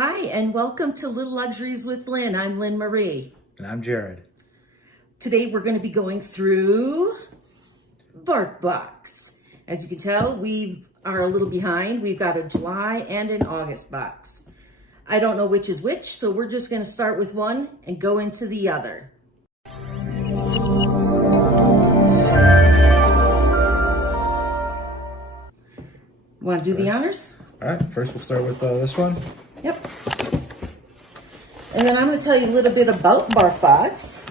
Hi, and welcome to Little Luxuries with Lynn. I'm Lynn Marie. And I'm Jared. Today we're going to be going through BarkBox. As you can tell, we are a little behind. We've got a July and an August box. I don't know which is which, so we're just going to start with one and go into the other. Want to do the honors? All right, first we'll start with this one. Yep. And then I'm going to tell you a little bit about BarkBox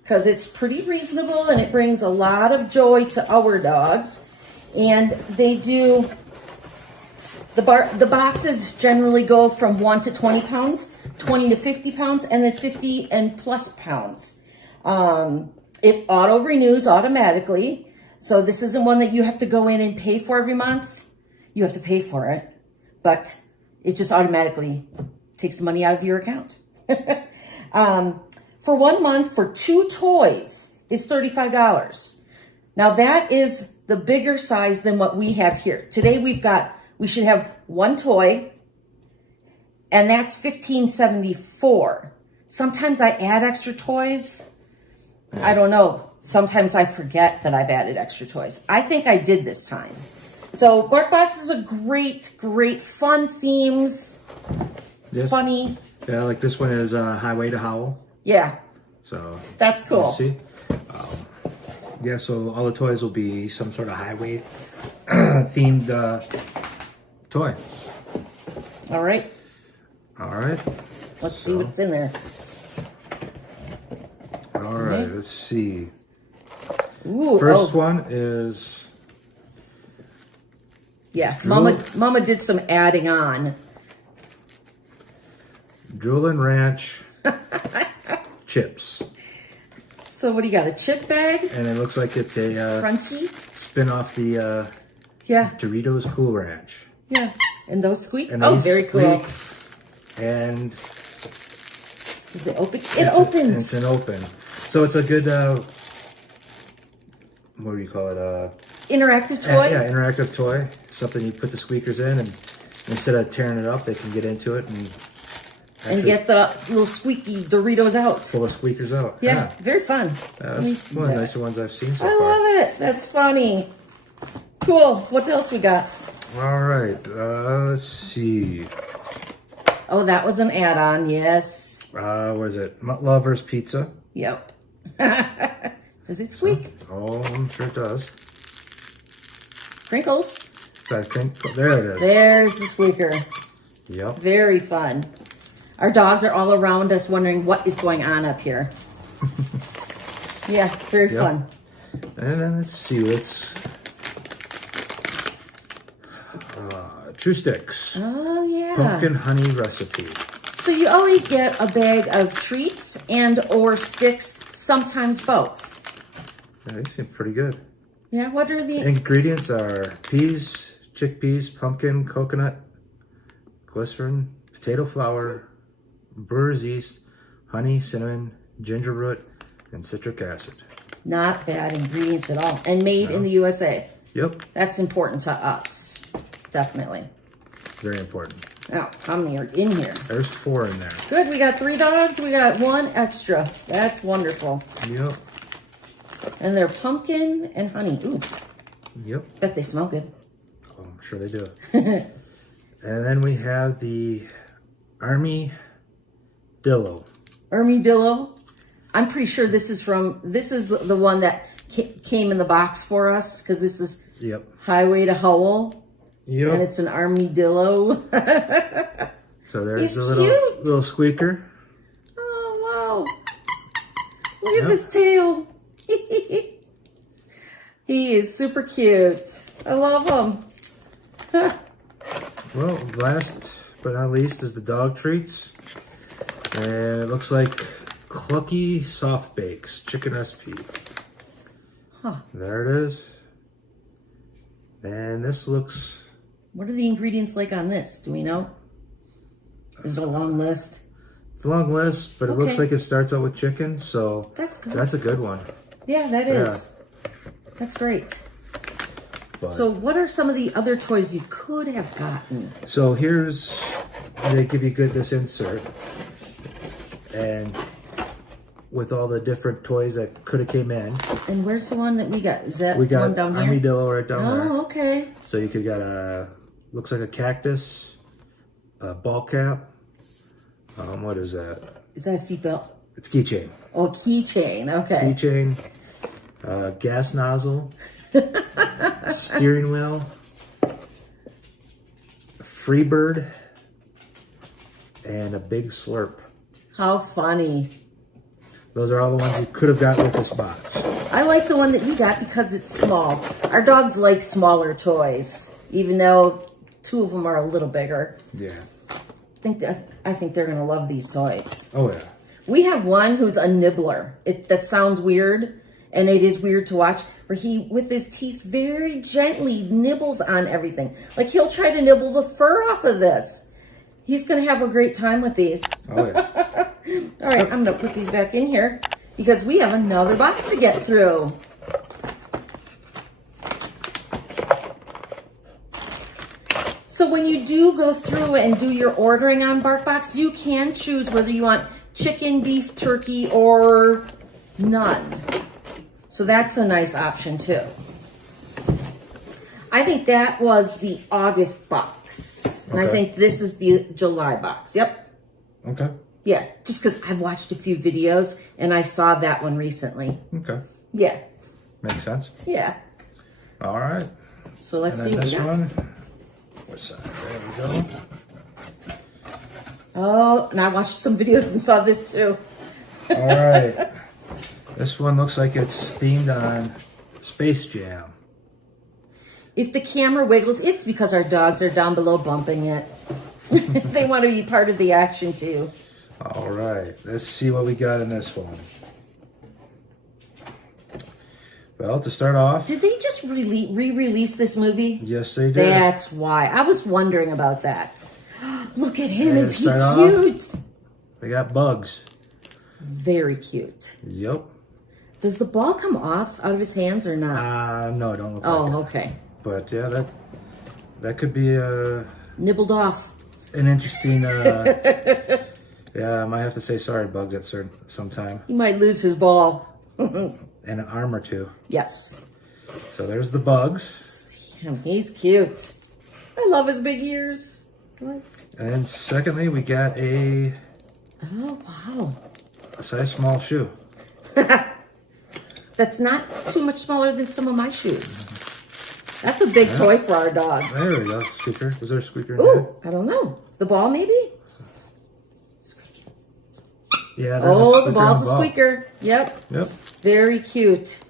because it's pretty reasonable and it brings a lot of joy to our dogs. And they do, the boxes generally go from 1 to 20 pounds, 20 to 50 pounds, and then 50 and plus pounds. It auto renews automatically. So this isn't one that you have to go in and pay for every month. You have to pay for it, but it just automatically takes the money out of your account. For 1 month, for 2 toys is $35. Now that is the bigger size than what we have here. Today we should have 1 toy, and that's $15.74. Sometimes I add extra toys. I don't know. Sometimes I forget that I've added extra toys. I think I did this time. So BarkBox is a great fun themes. Yes. Funny. Yeah, like this one is Highway to Howl. Yeah. So that's cool. See? Yeah, so all the toys will be some sort of highway themed toy. All right. All right. Let's see what's in there. All right, let's see. Ooh, First one is... Yeah, Mama did some adding on. Droolin' Ranch chips. So what do you got, a chip bag? And it looks like it's a crunchy. Spin off the Doritos Cool Ranch. Yeah, and those squeak? And oh, very cool. And is it open? It opens. It's an open. So it's a good, what do you call it? Interactive toy? Yeah, interactive toy. Something you put the squeakers in, and instead of tearing it up, they can get into it and get the little squeaky Doritos out. Pull the squeakers out. Yeah, very fun. That's one of the nicer ones I've seen so far. I love it. That's funny. Cool. What else we got? All right. Let's see. Oh, that was an add-on. Yes. What is it? Mutt Lovers Pizza. Yep. Does it squeak? Oh, I'm sure it does. Crinkles. I think there it is. There's the squeaker. Yep. Very fun. Our dogs are all around us wondering what is going on up here. Yeah, very fun. And then let's see, True Sticks. Oh, yeah. Pumpkin honey recipe. So you always get a bag of treats and or sticks, sometimes both. Yeah, they seem pretty good. Yeah, what are the ingredients? Are peas, chickpeas, pumpkin, coconut, glycerin, potato flour, brewer's yeast, honey, cinnamon, ginger root, and citric acid. Not bad ingredients at all. And made in the USA. Yep. That's important to us. Definitely. Very important. Now, how many are in here? There's 4 in there. Good. We got 3 dogs. We got 1 extra. That's wonderful. Yep. And they're pumpkin and honey. Ooh. Yep. Bet they smell good. Oh, I'm sure they do. And then we have the Army Dillo. Dillo. I'm pretty sure this is the one that came in the box for us because this is Highway to Howl. Yep. And it's an armadillo. So there's the little squeaker. Oh, wow. Look at this tail. He is super cute. I love him. Well, last but not least is the dog treats. And it looks like Clucky Soft Bakes chicken recipe. Huh. There it is. And this looks... What are the ingredients like on this? Do we know? Is it a long list? It's a long list, but it looks like it starts out with chicken, so that's good. That's a good one. Yeah, that is. That's great. But, so what are some of the other toys you could have gotten? So here's they give you this insert, and with all the different toys that could have came in. And where's the one that we got? Is that We got one down here? Armadillo right down there. Oh, okay. So you could get looks like a cactus, a ball cap. What is that? Is that a seatbelt? It's keychain. Oh, keychain. Okay. Keychain, gas nozzle, steering wheel, Freebird, and a big slurp. How funny. Those are all the ones you could have got with this box. I like the one that you got because it's small. Our dogs like smaller toys, even though 2 of them are a little bigger. Yeah. I think they're gonna love these toys. Oh yeah. We have one who's a nibbler. That sounds weird, and it is weird to watch, where he, with his teeth, very gently nibbles on everything. Like, he'll try to nibble the fur off of this. He's gonna have a great time with these. Oh yeah. All right, I'm gonna put these back in here because we have another box to get through. So when you do go through and do your ordering on BarkBox, you can choose whether you want chicken, beef, turkey, or none. So that's a nice option too. I think that was the August box. And I think this is the July box. Yep. Okay. Yeah, just because I've watched a few videos and I saw that one recently. Okay. Yeah. Makes sense. Yeah. All right. So let's see And what then we this got. one. What's that? There we go. Oh, and I watched some videos and saw this too. All right. This one looks like it's themed on Space Jam. If the camera wiggles, it's because our dogs are down below bumping it. They want to be part of the action too. All right. Let's see what we got in this one. Well, to start off. Did they just re-release this movie? Yes, they did. That's why. I was wondering about that. Look at him. And Is he start cute? off, they got Bugs. Very cute. Yep. Does the ball come off out of his hands or not? No, it don't look like it. Oh, okay. But yeah, that could be Nibbled off. an interesting. Yeah, I might have to say sorry, Bugs, at some time. He might lose his ball. And an arm or two. Yes. So there's the Bugs. See him. He's cute. I love his big ears. And then secondly, we got a Oh, wow. size small shoe. That's not too much smaller than some of my shoes. That's a big toy for our dogs. There we go. Squeaker. Was there a squeaker in Ooh, I don't know. The ball, maybe? Squeaky. there? Yeah. Oh, the ball's a squeaker. Yep. Yep. Very cute.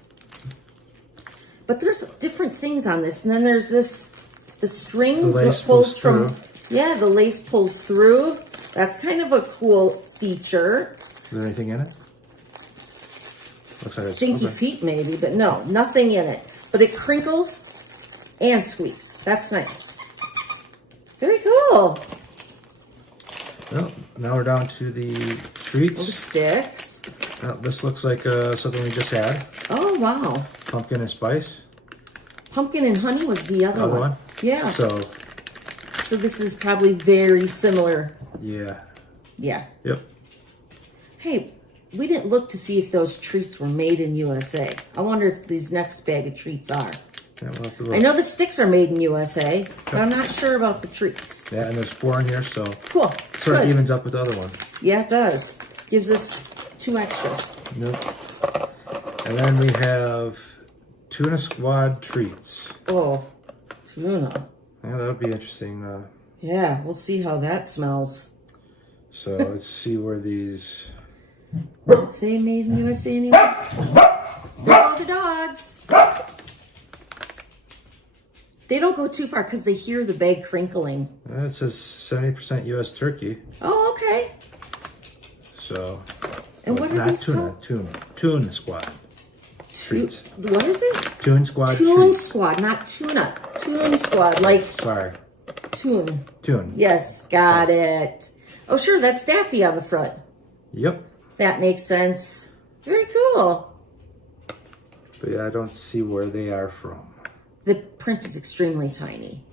But there's different things on this. And then there's the string The lace that pulls from... through. Yeah, the lace pulls through. That's kind of a cool feature. Is there anything in it? Looks like Stinky feet maybe, but no, nothing in it. But it crinkles and squeaks. That's nice. Very cool. Well, now we're down to the Little treats. sticks. This looks like something we just had. Oh, wow. Pumpkin and spice. Pumpkin and honey was the other one. Yeah. So this is probably very similar. Yeah. Yeah. Yep. Hey, we didn't look to see if those treats were made in USA. I wonder if these next bag of treats are. Yeah, we'll have to look. I know the sticks are made in USA, but I'm not sure about the treats. Yeah, and there's 4 in here, so Cool. sort of Good. evens up with the other one. Yeah, it does. Gives us 2 extras. Yep. And then we have Tuna Squad treats. Oh, tuna. Yeah, that would be interesting. Yeah, we'll see how that smells. So let's see where these. Let's say made in USA anyway. There go the dogs. They don't go too far because they hear the bag crinkling. It says 70% U.S. turkey. Oh, okay. So. And what are not these tuna, called? Tuna Squad treats. What is it? Tune Squad Toon treats. Squad, not tuna. Toon Squad, like Sorry. tune. Tune. Yes, got it. Oh, sure, that's Daffy on the front. Yep. That makes sense. Very cool. But yeah, I don't see where they are from. The print is extremely tiny.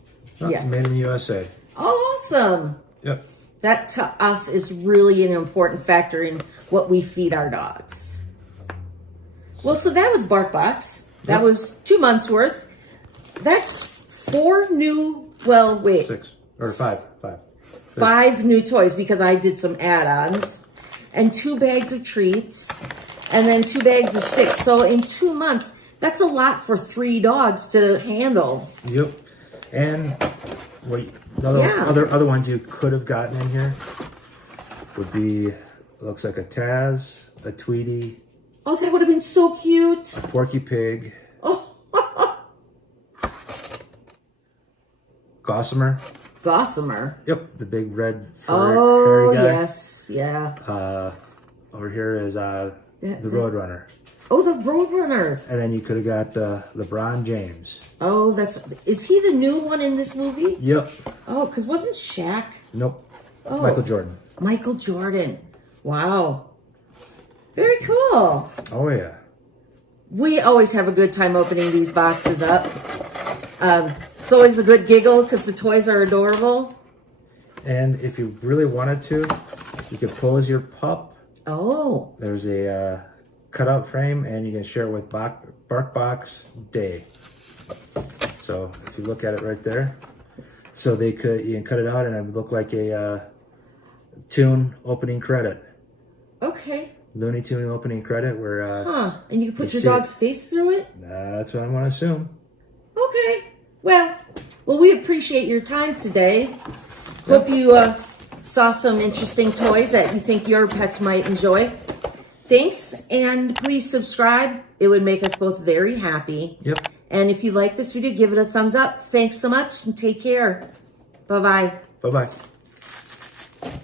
Oh, Yeah. Made in the USA. Oh, awesome. Yep. That to us is really an important factor in what we feed our dogs. Well, so that was BarkBox. That was 2 months worth. That's 4 new, well, wait. 6 or 5. 5 new toys because I did some add-ons. And 2 bags of treats. And then 2 bags of sticks. So in 2 months, that's a lot for 3 dogs to handle. Yep. And other ones you could have gotten in here would be, looks like a Taz, a Tweety. Oh, that would have been so cute. A Porky Pig. Oh. Gossamer. Yep, the big red hairy guy. Yes, yeah. Over here is the Roadrunner. Oh, the Roadrunner. And then you could have got LeBron James. Oh, is he the new one in this movie? Yep. Oh, because wasn't Shaq? Nope. Oh. Michael Jordan. Michael Jordan. Wow. Very cool. Oh, yeah. We always have a good time opening these boxes up. It's always a good giggle because the toys are adorable. And if you really wanted to, you could pose your pup. Oh. There's a cutout frame, and you can share it with BarkBox Day. So if you look at it right there, so you can cut it out, and it would look like a Toon opening credit. Okay. Looney Tune opening credit where and you can put your dog's face through it? That's what I want to assume. Okay. Well, we appreciate your time today. Hope you saw some interesting toys that you think your pets might enjoy. Thanks, and please subscribe. It would make us both very happy. Yep. And if you like this video, give it a thumbs up. Thanks so much, and take care. Bye-bye. Bye-bye.